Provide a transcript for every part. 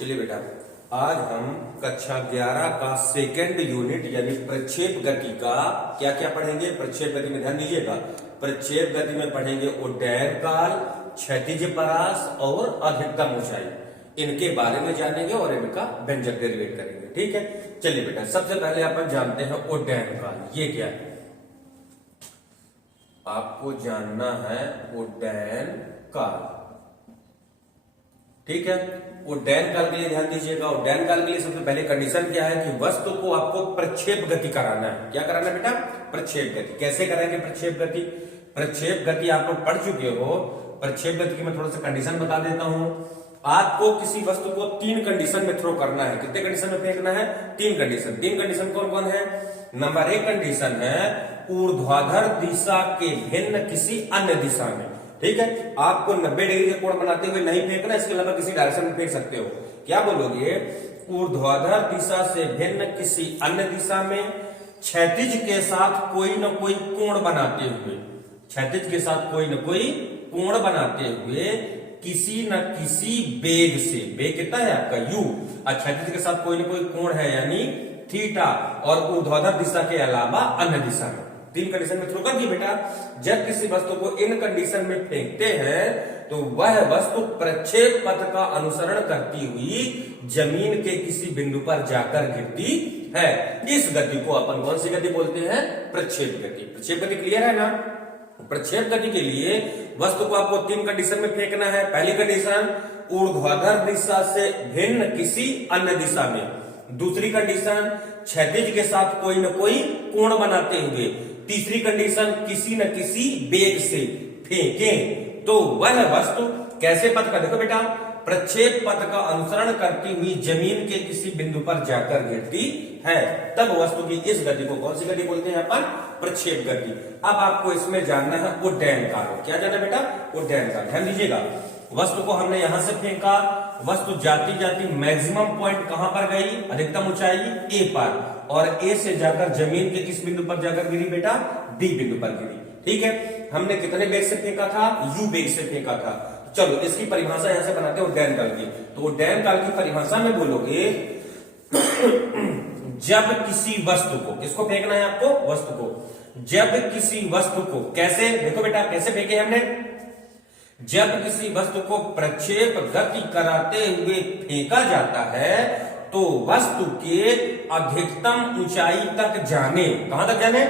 चलिए बेटा, आज हम कक्षा 11 का सेकेंड यूनिट यानी प्रक्षेप गति का क्या क्या पढ़ेंगे। प्रक्षेप गति में ध्यान दीजिएगा, प्रक्षेप गति में पढ़ेंगे उड्डयन काल, क्षैतिज परास और अधिकतम ऊंचाई, इनके बारे में जानेंगे और इनका व्यंजक डेरिवेट करेंगे। ठीक है, चलिए बेटा, सबसे पहले अपन जानते हैं उड्डयन काल। ये क्या है आपको जानना है, उड्डयन काल। ठीक है, उड्डयन काल के लिए ध्यान दीजिएगा। उड्डयन काल के लिए सबसे पहले कंडीशन क्या है कि वस्तु को आपको प्रक्षेप गति कराना है। क्या कराना है बेटा? प्रक्षेप गति। कैसे कराएंगे प्रक्षेप गति? प्रक्षेप गति आप लोग पढ़ चुके हो। प्रक्षेप गति की मैं थोड़ा सा कंडीशन बता देता हूं। आपको किसी वस्तु को तीन कंडीशन में थ्रो करना है। कितने कंडीशन में फेंकना है? तीन कंडीशन। तीन कंडीशन कौन कौन है? नंबर एक कंडीशन है ऊर्ध्वाधर दिशा के भिन्न किसी अन्य दिशा में। ठीक है, आपको 90 डिग्री का कोण बनाते हुए नहीं फेंकना, इसके अलावा किसी डायरेक्शन में फेंक सकते हो। क्या बोलोगे? ऊर्ध्वाधर दिशा से भिन्न किसी अन्य दिशा में क्षैतिज के साथ कोई न कोई कोण बनाते हुए, क्षैतिज के साथ कोई न कोई कोण बनाते हुए किसी न किसी वेग से, वेग कितना है आपका u, और क्षैतिज के साथ कोई न कोई कोण है यानी थीटा, और ऊर्ध्वाधर दिशा के अलावा अन्य दिशा में। तीन कंडीशन में थ्रो कर दिए बेटा। जब किसी वस्तु को इन कंडीशन में फेंकते हैं तो वह वस्तु प्रक्षेप पथ का अनुसरण करती हुई जमीन के किसी बिंदु पर जाकर गिरती है। इस गति को अपन कौन सी गति बोलते हैं? प्रक्षेप गति। प्रक्षेप गति क्लियर है ना? प्रक्षेप गति के लिए वस्तु को आपको तीन कंडीशन में फेंकना है। पहली कंडीशन ऊर्ध्वाधर दिशा से भिन्न किसी अन्य दिशा में। दूसरी कंडीशन क्षैतिज के साथ कोई न कोई कोण बनाते हुए। तीसरी कंडीशन किसी न किसी वेग से फेंकें तो वह वस्तु कैसे पथ का, देखो बेटा, प्रक्षेप पथ का अनुसरण करती हुई जमीन के किसी बिंदु पर जाकर गिरती है। तब वस्तु की इस गति को कौन सी गति बोलते हैं अपन? प्रक्षेप गति। अब आपको इसमें जानना है उड्डयन काल। क्या जानना है बेटा? उड्डयन काल। ध्यान दीजिएगा, वस्तु को हमने यहां से फेंका, वस्तु जाती जाती मैक्सिमम पॉइंट कहां पर गई? अधिकतम ऊंचाई ए पर, और ए से जाकर जमीन के किस बिंदु पर जाकर गिरी बेटा? डी बिंदु पर गिरी। ठीक है, हमने कितने वेग से फेंका था? यू वेग से फेंका था। चलो इसकी परिभाषा यहां से बनाते हैं उड्डयन काल की। तो उड्डयन काल की परिभाषा में बोलोगे जब किसी वस्तु को, किसको फेंकना है आपको? वस्तु को। जब किसी वस्तु को, कैसे? देखो बेटा, कैसे फेंके हमने? जब किसी वस्तु को प्रक्षेप गति कराते हुए फेंका जाता है तो वस्तु के अधिकतम ऊंचाई तक जाने, कहां तक जाने?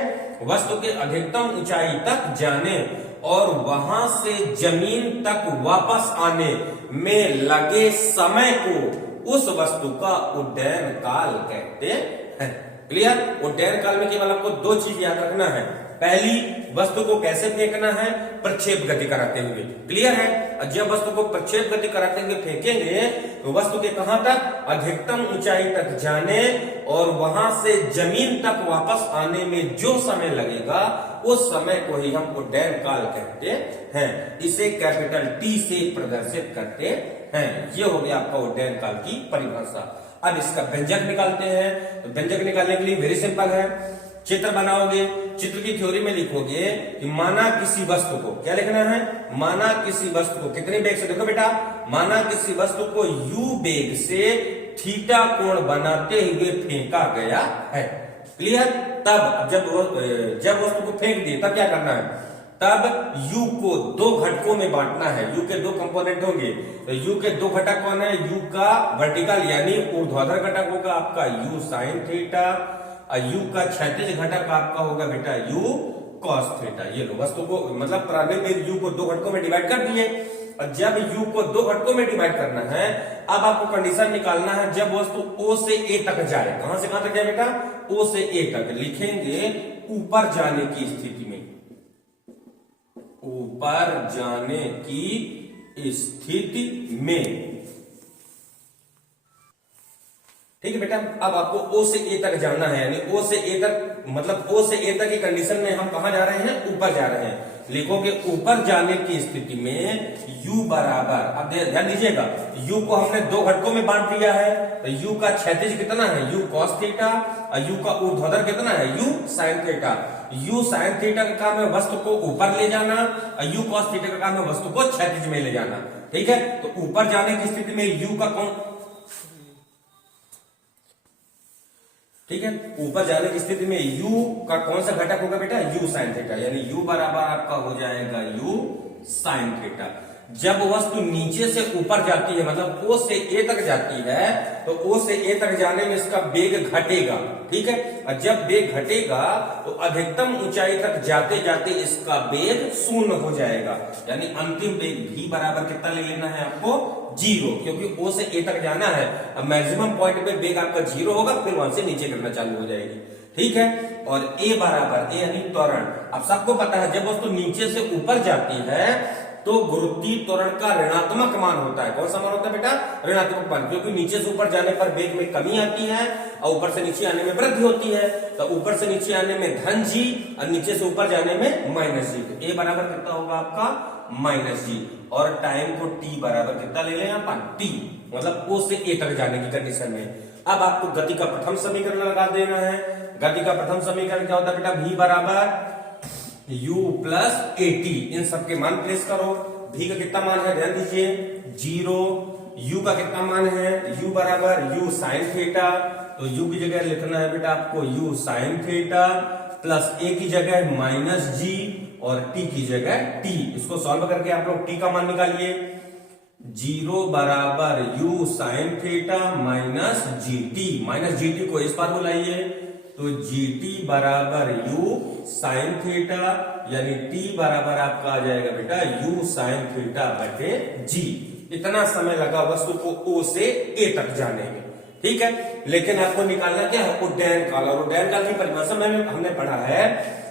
वस्तु के अधिकतम ऊंचाई तक जाने और वहां से जमीन तक वापस आने में लगे समय को उस वस्तु का उड्डयन काल कहते हैं। क्लियर? उड्डयन काल में केवल आपको दो चीज याद रखना है। पहली, वस्तु को कैसे फेंकना है? प्रक्षेप गति कराते हुए। क्लियर है? जब वस्तु को प्रक्षेप गति कराते हुए फेंकेंगे तो वस्तु के कहां तक? अधिकतम ऊंचाई तक जाने और वहां से जमीन तक वापस आने में जो समय लगेगा उस समय को ही हम उड्डयन काल कहते हैं। इसे कैपिटल टी से प्रदर्शित करते हैं। ये हो गया आपका उड्डयन काल की परिभाषा। अब इसका व्यंजक निकालते हैं। तो व्यंजक निकालने के लिए वेरी सिंपल है, चित्र बनाओगे, चित्र की थ्योरी में लिखोगे कि माना किसी वस्तु को, क्या लिखना है? माना किसी वस्तु को कितने वेग से, देखो बेटा, माना किसी वस्तु को u वेग से थीटा कोण बनाते हुए फेंका गया है। क्लियर? तब जब वस्तु को फेंक दिए तब क्या करना है? तब u को दो घटकों में बांटना है। u के दो कंपोनेंट होंगे। तो u के दो घटक कौन है? u का वर्टिकल यानी ऊर्ध्वाधर घटक होगा आपका u sin थीटा, और u का क्षैतिज घटक आपका होगा बेटा u cos थीटा। ये लो, वस्तु को मतलब प्रारंभिक वेग u को दो घटकों में डिवाइड कर दिए, और जब u को दो घटकों में डिवाइड करना है, अब आपको कंडीशन निकालना है जब वस्तु o से a तक जाए। कहां से कहां तक जाए बेटा? o से a तक। लिखेंगे ऊपर जाने की स्थिति में, ऊपर जाने की स्थिति में। ठीक है बेटा, अब आपको O से A तक जाना है, यानी O से A तक, मतलब O से A तक की कंडीशन में हम कहां जा रहे हैं? ऊपर जा रहे हैं। लिखोगे ऊपर जाने की स्थिति में U बराबर, अब ध्यान दीजिएगा, U को हमने दो घटकों में बांट दिया है। तो U का क्षैतिज कितना है? U cos थीटा, और U का ऊर्ध्वाधर कितना है? U sin theta. U sin theta का काम है वस्तु को ऊपर ले जाना, और U cos थीटा का काम है वस्तु को क्षैतिज में ले जाना। ठीक है, तो ऊपर जाने की स्थिति में U का कौन ठीक है। ऊपर जाने की स्थिति में u का कौन सा घटक होगा बेटा, u साइन थीटा, यानी u बराबर आपका हो जाएगा u साइन थीटा। जब वस्तु नीचे से ऊपर जाती है, मतलब O से A तक जाती है, तो O से A तक जाने में इसका वेग घटेगा, ठीक है। और जब वेग घटेगा तो अधिकतम ऊंचाई तक जाते जाते इसका वेग शून्य हो जाएगा, यानी अंतिम वेग v बराबर कितना ले लेना है आपको, 0, क्योंकि O से A तक जाना है। अब मैक्सिमम पॉइंट पे वेग आपका 0 होगा, फिर वहां से नीचे गिरना चालू हो जाएगी, ठीक है। और A बराबर, A यानी त्वरण। अब सबको पता है जब वस्तु नीचे से ऊपर जाती है तो गुरुत्वीय त्वरण का ऋणात्मक मान होता है। कौन सा मान होता है बेटा, ऋणात्मक मान, क्योंकि नीचे से ऊपर जाने पर वेग में कमी आती है और ऊपर से नीचे आने में वृद्धि होती है। तो ऊपर से नीचे आने में धन जी और नीचे से ऊपर जाने में माइनस जी। तो ए बराबर कितना होगा आपका माइनस जी, और टाइम को टी बराबर कितना ले लें यहाँ पर, टी, मतलब ओ से ए तक जाने की कंडीशन में। अब आपको गति का प्रथम समीकरण लगा देना है। गति का प्रथम समीकरण क्या होता है बेटा, v बराबर u प्लस एटी, इन सबके मान प्लेस करो। v का कितना मान है, ध्यान दीजिए 0, u का कितना मान है, u बराबर u साइन थीटा, तो u की जगह लिखना है बेटा आपको u sine theta, plus a की जगह माइनस जी और t की जगह t। इसको सॉल्व करके आप लोग t का मान निकालिए। 0 बराबर u sine theta minus gt, minus gt को इस पार बुलाइए, तो gt बराबर u साइन थीटा, यानी t बराबर आपका आ जाएगा बेटा u साइन थीटा बटे g। इतना समय लगा वस्तु को O से A तक जाने में, ठीक है। लेकिन आपको निकालना क्या है, उड्डयन काल। और उड्डयन काल की परिभाषा में हमने पढ़ा है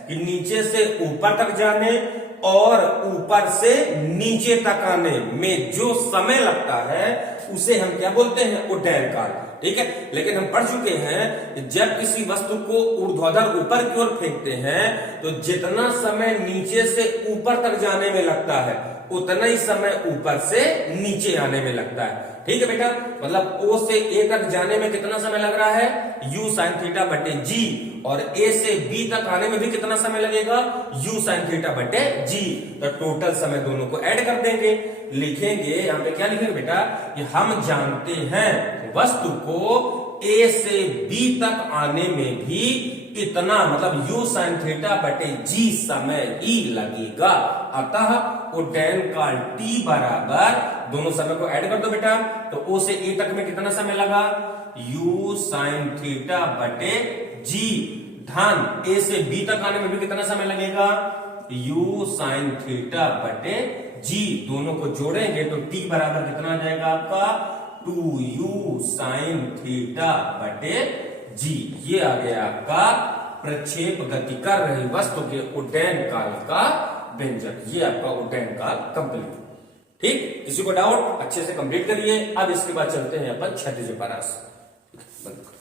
कि नीचे से ऊपर तक जाने और ऊपर से नीचे तक आने में जो समय लगता है उसे हम क्या बोलते हैं, उड्डयन काल, ठीक है। लेकिन हम पढ़ चुके हैं जब किसी वस्तु को ऊर्ध्वाधर ऊपर की ओर फेंकते हैं तो जितना समय नीचे से ऊपर तक जाने में लगता है उतना ही समय ऊपर से नीचे आने में लगता है, ठीक है बेटा। मतलब O से A तक जाने में कितना समय लग रहा है, u साइन थीटा बटे g, और A से B तक आने में भी कितना समय लगेगा, u साइन थीटा बटे g। तो टोटल समय दोनों को ऐड कर देंगे, लिखेंगे यहाँ पे क्या लिखेंगे बेटा, कि हम जानते हैं वस्तु को A से B तक आने में भी इतना, मतलब u साइन थीटा बटे g समय ही लगेगा। अतः उड्डयन काल t बराबर, दोनों समय को ऐड कर दो बेटा, तो O से A तक में कितना समय लगा, u साइन थीटा बटे g, धन A से B तक आने में भी कितना समय लगेगा, u साइन थीटा बटे g। दोनों को जोड़ेंगे तो t बराबर कितना आ जाएगा आपका, 2u साइन थीटा बटे g। ये आ गया आपका प्रक्षेप गति कर रही वस्तु के उड्डयन काल का व्यंजक। ये आपका उड्डयन काल कंप्लीट, ठीक। किसी को डाउट, अच्छे से कंप्लीट करिए। अब इसके बाद चलते हैं अपन क्षैतिज परास। बंद करो।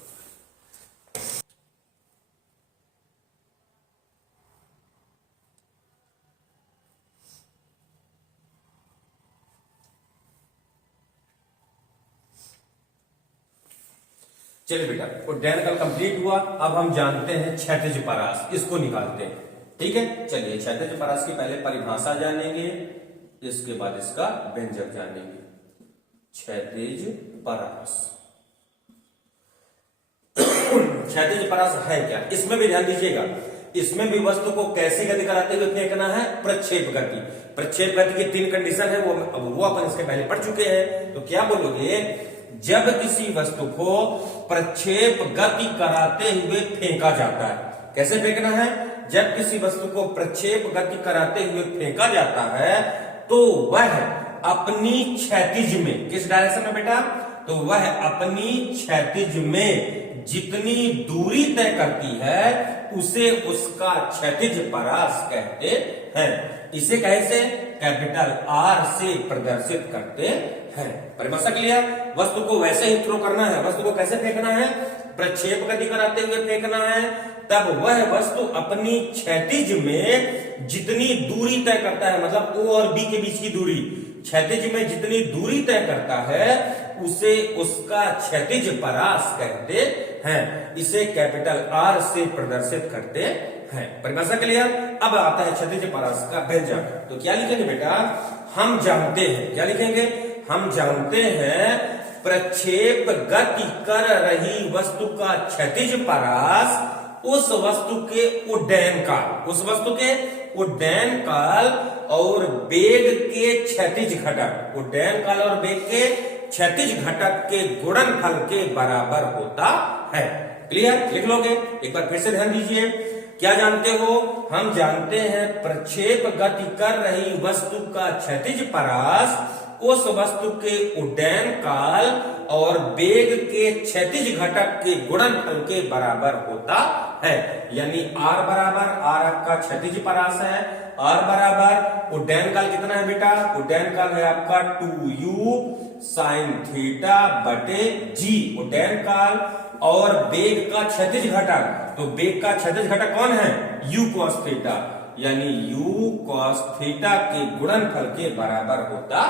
चलिए बेटा, उड्डयन काल कंप्लीट हुआ। अब हम जानते हैं क्षैतिज परास, इसको निकालते हैं, ठीक है। चलिए क्षैतिज परास की पहले परिभाषा जानेंगे, इसके बाद इसका व्यंजक जानेंगे। क्षैतिज परास, क्षैतिज परास है क्या, इसमें भी ध्यान दीजिएगा। इसमें भी वस्तु को कैसी गति कराते हुए फेंकना है, प्रक्षेप गति। प्रक्षेप गति की 3 कंडीशन है, वो अपन इसके पहले पढ़ चुके हैं। तो क्या बोलोगे, जब किसी वस्तु को प्रक्षेप गति कराते हुए फेंका जाता है। कैसे फेंकना है, जब किसी वस्तु को प्रक्षेप गति कराते हुए फेंका जाता है तो वह अपनी क्षैतिज में, किस डायरेक्शन में बेटा, तो वह अपनी क्षैतिज में जितनी दूरी तय करती है उसे उसका क्षैतिज परास कहते हैं। इसे कैसे, कैपिटल R से प्रदर्शित करते हैं। परिभाषा क्लियर। वस्तु को वैसे ही थ्रो करना है, वस्तु को कैसे फेंकना है, प्रक्षेप गति कराते हुए फेंकना है। तब वह वस्तु अपनी क्षैतिज में जितनी दूरी तय करता है, मतलब O और B के बीच की दूरी, क्षैतिज में जितनी दूरी तय करता है उसे उसका क्षैतिज परास कहते हैं। इसे कैपिटल R से प्रदर्शित करते हैं। परिभाषा क्लियर। अब आता है क्षैतिज परास का व्यंजक। तो क्या लिखेंगे बेटा, हम जानते हैं, क्या लिखेंगे, हम जानते हैं प्रक्षेप गति कर रही वस्तु का क्षैतिज परास उस वस्तु के उड्डयन काल और वेग के क्षैतिज घटक, उड्डयन काल और वेग के क्षैतिज घटक के गुणनफल के बराबर होता है। क्लियर? लिख लोगे? एक बार फिर से ध्यान दीजिए। क्या जानते हो? हम जानते हैं प्रक्षेप गति कर रही वस्तु का क्षैतिज परास उस वस्तु के उड्डयन काल और वेग के क्षैतिज घटक के गुणनफल के बराबर होता है। यानी r बराबर, r आपका क्षैतिज परास है, r बराबर उड्डयन काल कितना है बेटा? उड्डयन काल है आपका 2u sin थीटा बटे g उड्डयन काल, और वेग का क्षैतिज घटक, तो वेग का क्षैतिज घटक कौन है? u cos थीटा, यानी u cos थीटा के गुणनफल के बराबर होता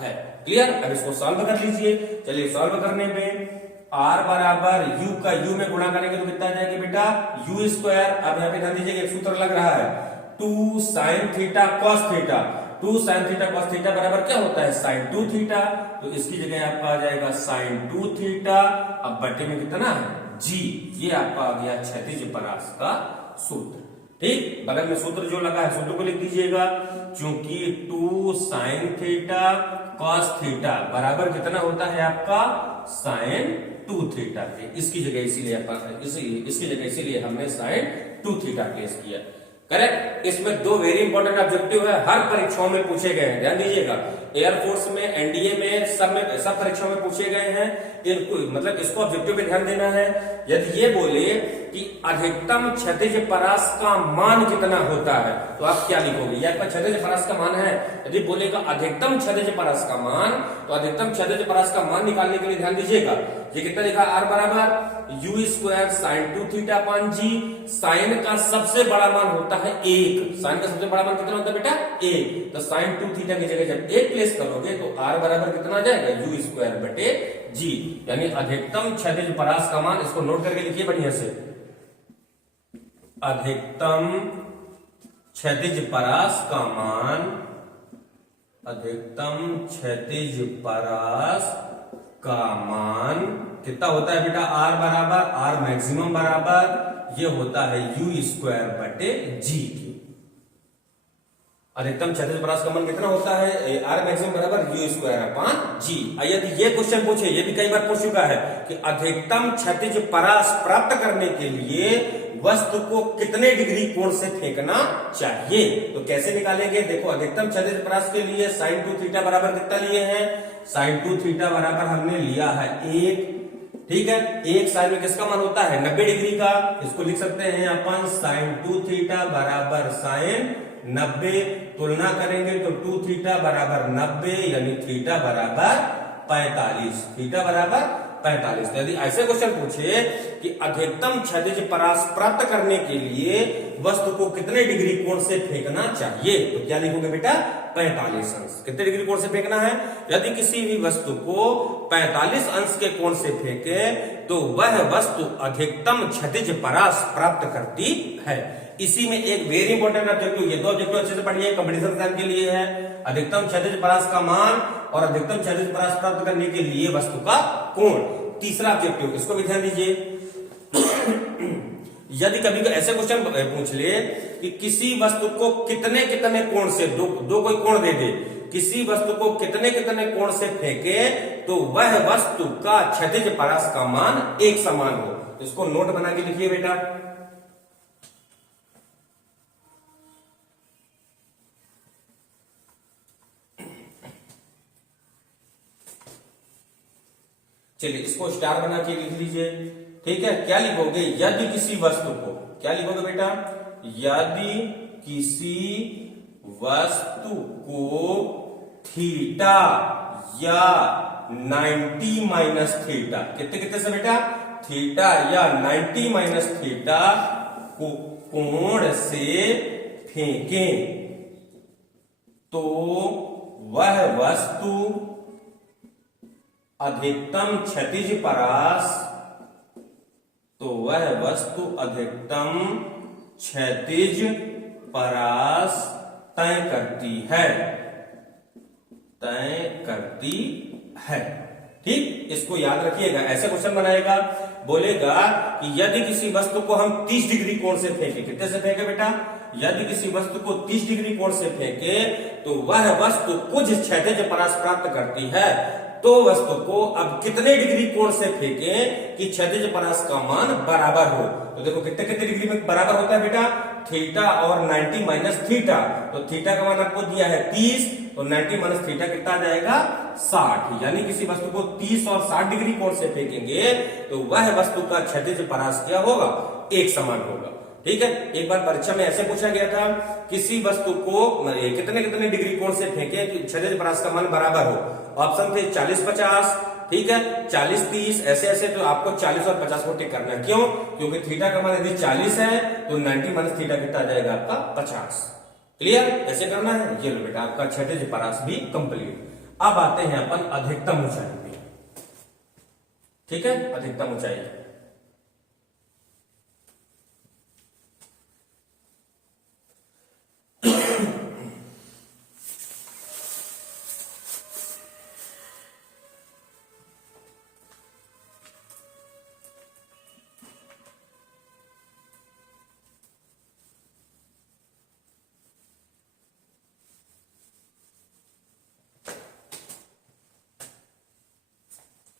है। क्लियर? अब इसको सॉल्व कर लीजिए। चलिए सॉल्व करने में r बराबर u का u में गुणा करेंगे तो कितना आ जाएगा बेटा? u square. अब यहाँ पे ध्यान दीजिए एक सूत्र लग रहा है 2 sin theta cos theta, 2 sin theta cos theta बराबर क्या होता है? sin 2 theta. तो इसकी जगह आपका आ जाएगा sin 2 थीटा, अब बटे में कितना है? g। ये आपका आ गया क्षैतिज परास का सूत्र। ठीक, बगल में सूत्र जो लगा है सूत्र को लिख दीजिएगा। चूंकि 2 sin थीटा cos थीटा बराबर कितना होता है आपका? sin 2 थीटा के, इसकी जगह इसीलिए हमने sin 2 थीटा प्लेस किया। करेक्ट? इसमें दो वेरी इंपॉर्टेंट ऑब्जेक्टिव है, हर परीक्षाओं में पूछे गए हैं, ध्यान दीजिएगा। एयरफोर्स में, एनडीए में, सब परीक्षाओं में पूछे गए हैं। इनको मतलब इसको ऑब्जेक्टिव पे ध्यान देना है। यदि ये बोले कि अधिकतम क्षैतिज परास का मान कितना होता है तो आप क्या लिखोगे? यह आपका क्षैतिज परास का मान है। यदि बोलेगा अधिकतम क्षैतिज परास का मान, तो अधिकतम क्षैतिज परास का मान निकालने के लिए ध्यान दीजिएगा। ये कितना लिखा? r बराबर u square sin 2 theta upon g। Sine का सबसे बड़ा मान होता है 1। साइन का सबसे बड़ा मान कितना होता है बेटा? 1। तो sin 2 थीटा की जगह जब 1 प्लेस करोगे तो r बराबर कितना आ जाएगा? u स्क्वायर बटे g, यानी अधिकतम क्षैतिज परास का मान। इसको नोट करके लिखिए बढ़िया से। अधिकतम क्षैतिज परास का मान, अधिकतम क्षैतिज परास का मान कितना होता है बेटा? r बराबर, r मैक्सिमम बराबर ये होता है u स्क्वायर बटे g की। अधिकतम क्षैतिज परास का मान कितना होता है? r मैक्सिमम बराबर u स्क्वायर अपान g। यदि ये क्वेश्चन पूछे, ये भी कई बार पूछ चुका है कि अधिकतम क्षैतिज परास प्राप्त करने के लिए वस्तु को कितने डिग्री कोण से फेंकना चाहिए, तो कैसे निकालेंगे? देखो, अधिकतम क्षैतिज परास के लिए sin 2 थीटा बराबर कितना लिए हैं? sin 2 थीटा बराबर हमने लिया है 1। ठीक है, 1 साइन में किसका मान होता है? 90 डिग्री का। इसको लिख सकते हैं अपन sin 2 थीटा बराबर sin 90। तुलना करेंगे तो 2 थीटा बराबर 90, यानी थीटा बराबर 45। थीटा बराबर 45। यदि ऐसे क्वेश्चन पूछे कि अधिकतम क्षैतिज परास प्राप्त करने के लिए वस्तु को कितने डिग्री कोण से फेंकना चाहिए, तो क्या लिखोगे बेटा? 45 अंश। कितने डिग्री कोण से फेंकना है? यदि किसी भी वस्तु को 45 अंश के कोण से फेंके तो वह वस्तु अधिकतम क्षैतिज परास प्राप्त करती है। इसी में एक वेरी इंपॉर्टेंट ऑब्जेक्टिव, ये दो ऑब्जेक्टिव अच्छे से पढ़िए, कंपटीशन एग्जाम के लिए है। अधिकतम क्षैतिज परास का मान और अधिकतम क्षैतिज परास प्राप्त करने के लिए वस्तु का कोण। तीसरा ऑब्जेक्टिव, इसको भी ध्यान दीजिए। यदि कभी ऐसे क्वेश्चन पूछ ले कि किसी वस्तु को कितने कितने कोण से, दो कोई कोण दे दे, किसी वस्तु को कितने कितने कोण से फेंके तो वह वस्तु का क्षैतिज परास का मान एक समान हो। इसको नोट बना के लिखिए बेटा। चलिए इसको स्टार बना के लिख लीजिए। ठीक है, क्या लिखोगे? यदि किसी वस्तु को, क्या लिखोगे बेटा? यदि किसी वस्तु को थीटा या 90 माइनस थीटा, कितने कितने से बेटा? थीटा या 90 माइनस थीटा को कोण से फेंकें तो वह वस्तु अधिकतम क्षैतिज परास, तो वह वस्तु अधिकतम क्षैतिज परास तय करती है। ठीक, इसको याद रखिएगा। ऐसे क्वेश्चन बनाएगा, बोलेगा कि यदि किसी वस्तु को हम 30 डिग्री कोण से फेंके, कितने से फेंके बेटा, यदि किसी वस्तु को 30 डिग्री कोण से फेंके तो वह वस्तु कुछ क्षैतिज परास प्राप्त करती है, तो वस्तु को अब कितने डिग्री कोण से फेंके कि क्षैतिज परास का मान बराबर हो। तो देखो कितने कितने डिग्री में बराबर होता है बेटा, थीटा और 90 माइनस थीटा। तो थीटा का मान आपको दिया है 30, तो 90 माइनस थीटा कितना आ जाएगा 60। यानी किसी वस्तु को 30 और 60 डिग्री कोण से फेंकेंगे तो वह वस्तु का क्षैतिज परास क्या होगा, एक समान होगा। ठीक है, एक बार परीक्षा में ऐसे पूछा गया था, किसी वस्तु को कितने कितने डिग्री कोण से फेंके कि क्षैतिज परास का मान बराबर हो। ऑप्शन थे 40-50, ठीक है, 40-30, ऐसे ऐसे। तो आपको 40 और 50 को टिक करना है। क्यों? क्योंकि थीटा का मान यदि 40 है तो 90 माइनस थीटा कितना आ जाएगा आपका 50। क्लियर? ऐसे करना है। ये लो बेटा आपका क्षैतिज परास भी कंप्लीट। अब आते हैं अपन अधिकतम ऊंचाई पे। ठीक है, अधिकतम ऊंचाई।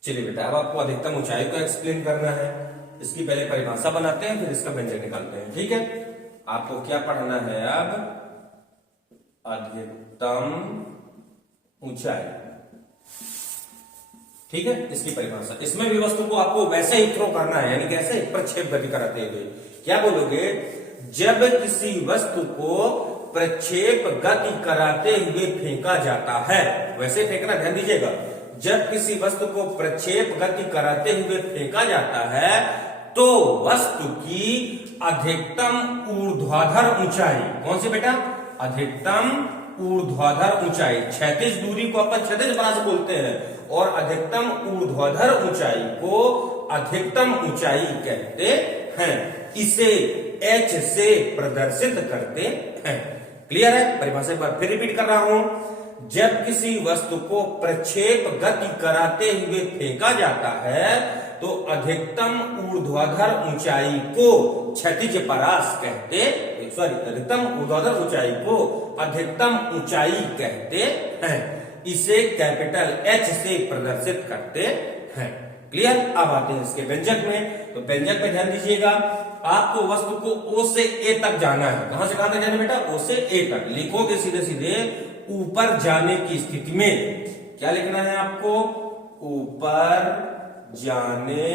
चलिए बेटा, अब आपको अधिकतम ऊंचाई को एक्सप्लेन करना है। इसकी पहले परिभाषा बनाते हैं, फिर इसका व्यंजक निकालते हैं। ठीक है, आपको क्या पढ़ना है अब, अधिकतम ऊंचाई। ठीक है, इसकी परिभाषा। इसमें भी वस्तु को आपको वैसे ही थ्रो करना है, यानी कैसे, प्रक्षेप गति कराते हुए। क्या बोलोगे, जब किसी वस्तु को प्रक्षेप गति कराते हुए फेंका जाता है, वैसे फेंकना, ध्यान दीजिएगा। जब किसी वस्तु को प्रक्षेप गति कराते हुए फेंका जाता है तो वस्तु की अधिकतम ऊर्ध्वाधर ऊंचाई, कौन सी बेटा, अधिकतम ऊर्ध्वाधर ऊंचाई, क्षैतिज दूरी को अपन क्षैतिज परास बोलते हैं, और अधिकतम ऊर्ध्वाधर ऊंचाई को अधिकतम ऊंचाई कहते हैं। इसे h से प्रदर्शित करते हैं। क्लियर है? परिभाषा एक बार फिर रिपीट कर रहा हूं। जब किसी वस्तु को प्रक्षेप गति कराते हुए फेंका जाता है तो अधिकतम ऊर्ध्वाधर ऊंचाई को क्षैतिज परास कहते, अधिकतम ऊर्ध्वाधर ऊंचाई को अधिकतम ऊंचाई कहते हैं। इसे कैपिटल H से प्रदर्शित करते हैं। क्लियर? अब आते हैं इसके व्यंजक में। तो व्यंजक में ध्यान दीजिएगा, आपको वस्तु को O से A तक जाना है। कहां से कहां तक जाना बेटा, O से A तक। लिखोगे सीधे सीधे ऊपर जाने की स्थिति में, क्या लिखना है आपको, ऊपर जाने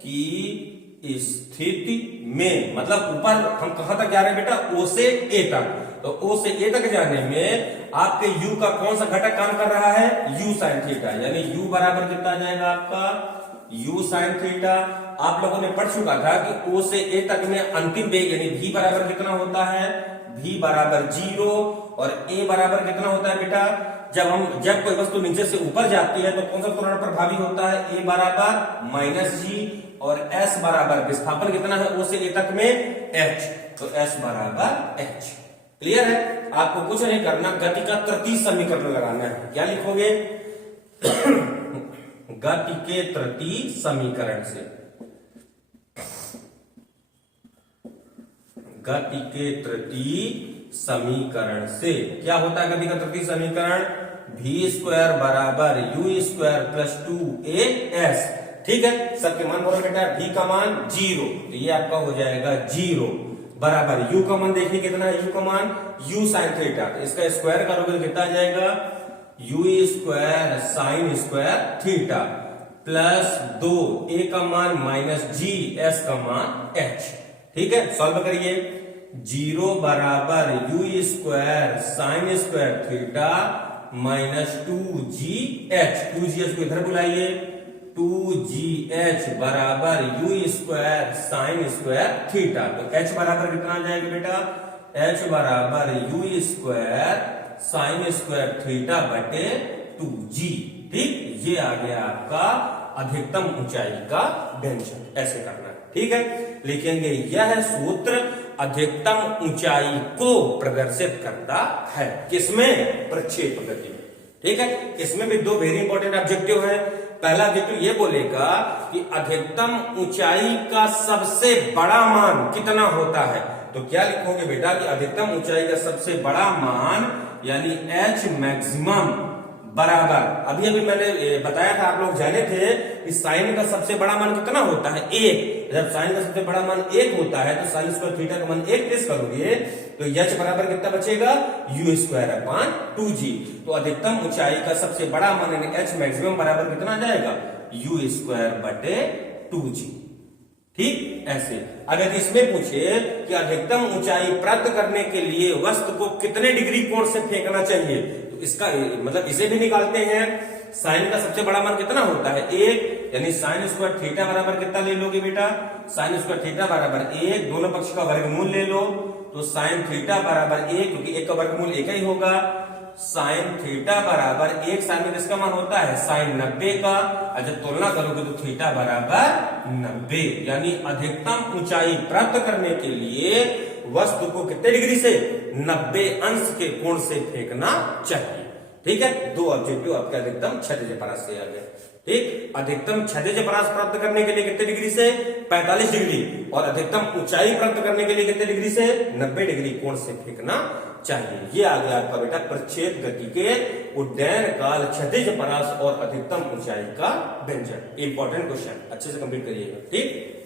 की स्थिति में, मतलब ऊपर हम कहां तक जा रहे हैं बेटा, O से A तक। तो O से A तक जाने में आपके U का कौन सा घटक काम कर रहा है, U sin थीटा। यानी U बराबर कितना आ जाएगा आपका, U sin थीटा। आप लोगों ने पढ़ चुका था कि O से A तक में अंतिम वेग यानी V बराबर कितना होता है, V बराबर 0, और A बराबर कितना होता है बेटा, जब कोई वस्तु नीचे से ऊपर जाती है तो कौन सा त्वरण प्रभावी होता है, A बराबर -G, और S बराबर विस्थापन कितना है O से A तक में, H, तो S बराबर H। क्लियर है? आपको कुछ नहीं करना, गति का तृतीय समीकरण लगाना है। क्या लिखोगे, गति के तृतीय समीकरण से, गति के तृतीय समीकरण से क्या होता है, गति का तृतीय समीकरण, v² बराबर u² प्लस 2as। ठीक है, सबके मान बोलो बेटा, v का मान 0, तो ये आपका हो जाएगा 0, बराबर u का मान देखिए कितना है, u का मान u sin थीटा, इसका स्क्वायर करोगे तो कितना आ जाएगा, u² sin² theta plus 2, a का मान -g, s का मान h। ठीक है, सॉल्व करिए। 0 बराबर u² sin² theta minus 2gh, 2gh को इधर बुलाइए, 2gh बराबर u² sin² थीटा। तो h बराबर कितना आ जाएगा बेटा, h बराबर u² sin² थीटा बटे 2g। ठीक, ये आ गया आपका अधिकतम ऊंचाई का व्यंजक। ऐसे करना, ठीक है। लिखेंगे यह सूत्र अधिकतम ऊंचाई को प्रदर्शित करता है, किसमें, प्रक्षेप गति में। ठीक है, इसमें भी दो वेरी इंपॉर्टेंट ऑब्जेक्टिव है। पहला ऑब्जेक्टिव ये बोलेगा कि अधिकतम ऊंचाई का सबसे बड़ा मान कितना होता है। तो क्या लिखोगे बेटा कि अधिकतम ऊंचाई का सबसे बड़ा मान यानी h मैक्सिमम बराबर, अभी अभी मैंने बताया था, आप लोग जाने थे कि साइन का सबसे बड़ा मान कितना होता है 1। जब साइन का सबसे बड़ा मान 1 होता है तो साइन स्क्वायर थीटा का मान 1 प्लेस करोगे तो h बराबर कितना बचेगा u स्क्वायर अपॉन 2g। तो अधिकतम ऊंचाई का सबसे बड़ा मान यानी h मैक्सिमम बराबर कितना आ जाएगा u स्क्वायर बटे 2g। ठीक, ऐसे अगर इसमें पूछे कि अधिकतम ऊंचाई प्राप्त करने के लिए वस्तु को कितने डिग्री कोण से फेंकना चाहिए, तो इसका मतलब इसे भी निकालते हैं। साइन का सबसे बड़ा मान कितना होता है 1, यानी साइन स्क्वायर थीटा बराबर कितना ले लोगे बेटा, साइन स्क्वायर थीटा बराबर 1, दोनों पक्ष का वर्गमूल ले लो तो साइन थीटा बराबर 1, क्योंकि 1 का वर्गमूल 1 ही होगा। साइन थीटा बराबर 1, साइन में किसका मान होता है साइन 90 का, जब तुलना करोगे तो थीटा बराबर 90, यानी अधिकतम ऊंचाई प्राप्त करने के लिए वस्तु को कितने डिग्री से 90 अंश के कोण से फेंकना चाहिए। ठीक है, दो ऑब्जेक्टिव आपके अधिकतम क्षैतिज परास से आ गए। ठीक, अधिकतम क्षैतिज परास प्राप्त करने के लिए कितने डिग्री से 45 डिग्री, और अधिकतम ऊंचाई प्राप्त करने के लिए कितने डिग्री से 90 डिग्री कोण से फेंकना चाहिए। ये आ गया आपका बेटा प्रक्षेप गति के उड्डयन काल क्षैतिज परास और अधिकतम ऊंचाई का व्यंजन। इंपॉर्टेंट क्वेश्चन, अच्छे से कंप्लीट करिएगा। ठीक।